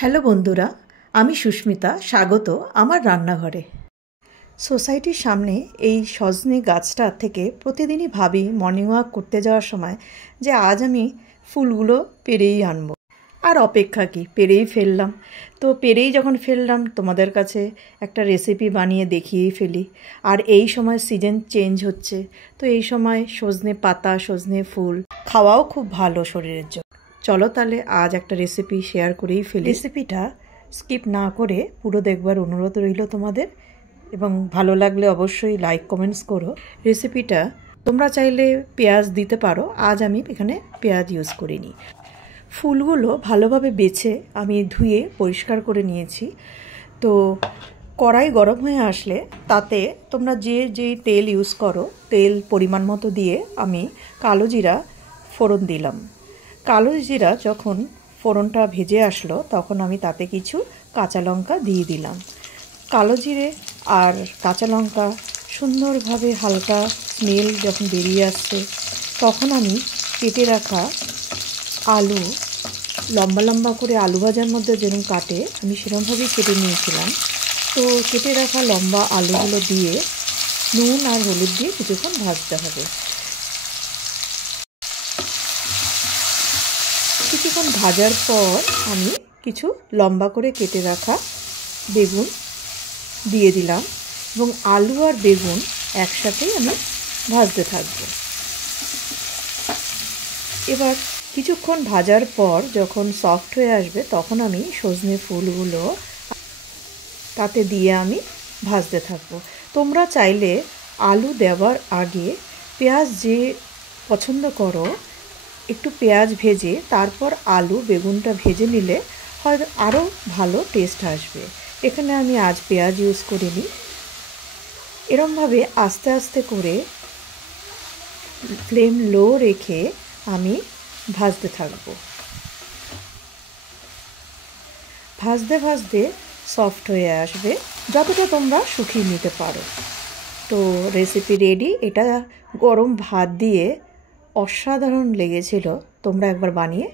Hello বন্ধুরা, আমি সুস্মিতা। স্বাগত আমার রান্নাঘরে। সোসাইটির সামনে এই সজনে গাছটা থেকে প্রতিদিনই ভাবি মর্নিং ওয়াক করতে যাওয়ার সময় যে আজ আমি ফুলগুলো পেড়েই আনবো। আর অপেক্ষা কি, পেড়েই ফেললাম। তো পেড়েই যখন ফেললাম তোমাদের কাছে একটা রেসিপি বানিয়ে দেখিয়েই ফেলি। আর এই সময় সিজন চেঞ্জ হচ্ছে, তো এই সময় সজনে পাতা, সজনে ফুল খাওয়াও খুব ভালো শরীরের জন্য। চলো তাহলে আজ একটা রেসিপি শেয়ার করেই ফেলি। রেসিপিটা স্কিপ না করে পুরো দেখবার অনুরোধ রইল তোমাদের, এবং ভালো লাগলে অবশ্যই লাইক কমেন্টস করো। রেসিপিটা তোমরা চাইলে পেঁয়াজ দিতে পারো, আজ আমি এখানে পেঁয়াজ ইউজ করিনি। ফুলগুলো ভালোভাবে বেছে আমি ধুয়ে পরিষ্কার করে নিয়েছি। তো কড়াই গরম হয়ে আসলে তাতে তোমরা যেই তেল ইউজ করো, তেল পরিমাণ মতো দিয়ে আমি কালো জিরা ফোড়ন দিলাম। কালো জিরা যখন ফোড়নটা ভেজে আসলো তখন আমি তাতে কিছু কাঁচা লঙ্কা দিয়ে দিলাম। কালো জিরে আর কাঁচা লঙ্কা সুন্দরভাবে হালকা স্মেল যখন বেরিয়ে আসছে তখন আমি কেটে রাখা আলু, লম্বা লম্বা করে আলু ভাজার মধ্যে যেরকম কাটে আমি সেরকমভাবেই কেটে নিয়েছিলাম। তো কেটে রাখা লম্বা আলুগুলো দিয়ে নুন আর হলুদ দিয়ে কিছুক্ষণ ভাজতে হবে। কিছুক্ষণ ভাজার পর আমি কিছু লম্বা করে কেটে রাখা বেগুন দিয়ে দিলাম এবং আলু আর বেগুন একসাথেই আমি ভাজতে থাকবো। এবার কিছুক্ষণ ভাজার পর যখন সফট হয়ে আসবে তখন আমি সজনে ফুলগুলো তাতে দিয়ে আমি ভাজতে থাকবো। তোমরা চাইলে আলু দেওয়ার আগে পেঁয়াজ যে পছন্দ করো একটু পেঁয়াজ ভেজে তারপর আলু বেগুনটা ভেজে নিলে হয়তো আরও ভালো টেস্ট আসবে। এখানে আমি আজ পেঁয়াজ ইউজ করিনি। এরমভাবে আস্তে আস্তে করে ফ্লেম লো রেখে আমি ভাজতে থাকবো। ভাজতে ভাজতে সফট হয়ে আসবে, যতটা তোমরা শুকিয়ে নিতে পারো। তো রেসিপি রেডি। এটা গরম ভাত দিয়ে অসাধারণ লেগেছিল, তোমরা একবার বানিয়ে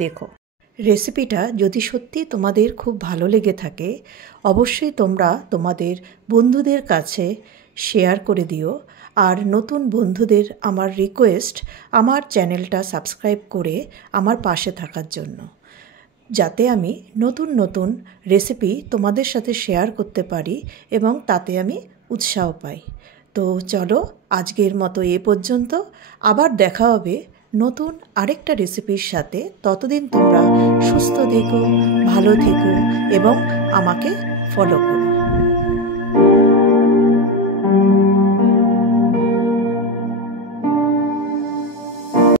দেখো। রেসিপিটা যদি সত্যি তোমাদের খুব ভালো লেগে থাকে অবশ্যই তোমরা তোমাদের বন্ধুদের কাছে শেয়ার করে দিও। আর নতুন বন্ধুদের আমার রিকোয়েস্ট, আমার চ্যানেলটা সাবস্ক্রাইব করে আমার পাশে থাকার জন্য, যাতে আমি নতুন নতুন রেসিপি তোমাদের সাথে শেয়ার করতে পারি এবং তাতে আমি উৎসাহ পাই। তো চলো আজকের মতো এ পর্যন্ত। আবার দেখা হবে নতুন আরেকটা রেসিপির সাথে। ততদিন তোমরা সুস্থ থেকো, ভালো থেকো এবং আমাকে ফলো করো।